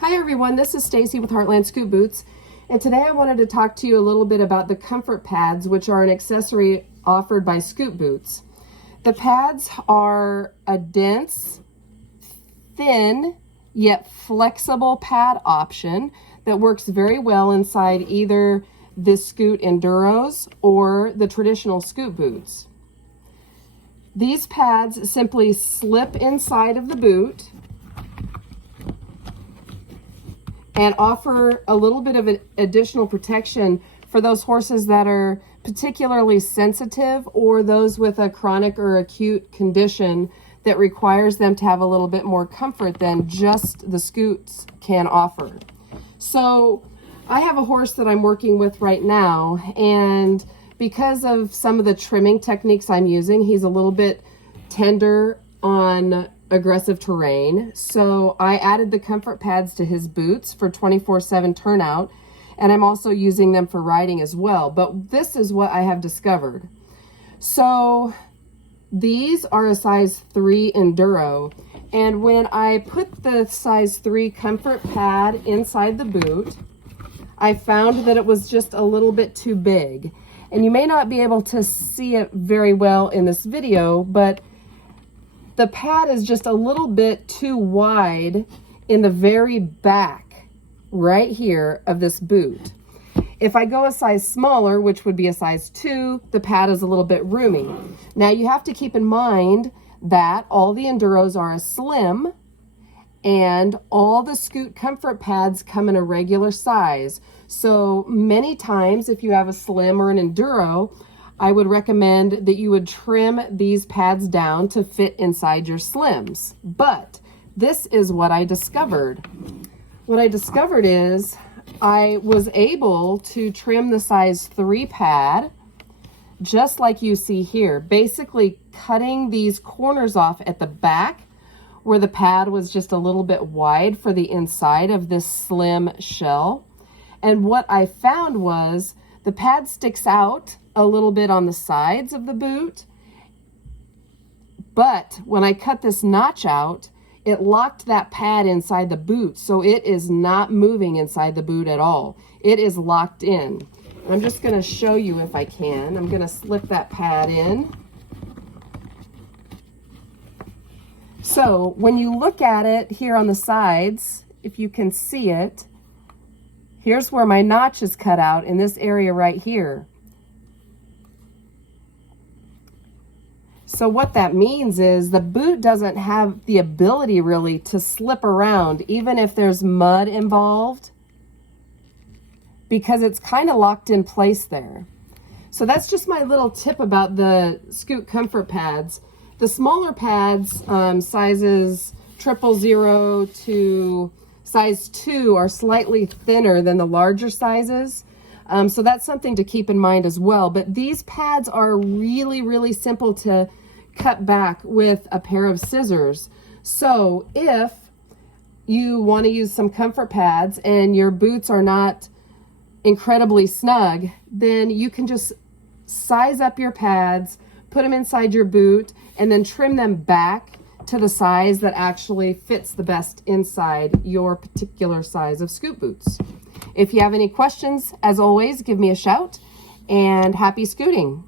Hi everyone, this is Stacy with Heartland Scoot Boots, and today I wanted to talk to you a little bit about the comfort pads, which are an accessory offered by Scoot Boots. The pads are a dense, thin, yet flexible pad option that works very well inside either the Scoot Enduros or the traditional Scoot Boots. These pads simply slip inside of the boot and offer a little bit of additional protection for those horses that are particularly sensitive or those with a chronic or acute condition that requires them to have a little bit more comfort than just the Scoots can offer. So I have a horse that I'm working with right now, and because of some of the trimming techniques I'm using, he's a little bit tender on aggressive terrain. So I added the comfort pads to his boots for 24/7 turnout, and I'm also using them for riding as well. But this is what I have discovered. So these are a size 3 Enduro, and when I put the size 3 comfort pad inside the boot, I found that it was just a little bit too big. And you may not be able to see it very well in this video, but the pad is just a little bit too wide in the very back right here of this boot. If I go a size smaller, which would be a size 2, the pad is a little bit roomy. Now you have to keep in mind that all the Enduros are a slim and all the Scoot comfort pads come in a regular size. So many times if you have a slim or an Enduro, I would recommend that you would trim these pads down to fit inside your slims. But this is what I discovered. What I discovered is I was able to trim the size 3 pad just like you see here, basically cutting these corners off at the back where the pad was just a little bit wide for the inside of this slim shell. And what I found was the pad sticks out a little bit on the sides of the boot, but when I cut this notch out, it locked that pad inside the boot, so it is not moving inside the boot at all. It is locked in. I'm just going to show you if I can. I'm going to slip that pad in. So when you look at it here on the sides, if you can see it, here's where my notch is cut out in this area right here. So what that means is the boot doesn't have the ability really to slip around, even if there's mud involved, because it's kind of locked in place there. So that's just my little tip about the Scoot comfort pads. The smaller pads, sizes 000 to size 2, are slightly thinner than the larger sizes. So that's something to keep in mind as well. But these pads are really, really simple to cut back with a pair of scissors. So if you want to use some comfort pads and your boots are not incredibly snug, then you can just size up your pads, put them inside your boot, and then trim them back to the size that actually fits the best inside your particular size of Scoot boots. If you have any questions, as always, give me a shout, and happy scooting.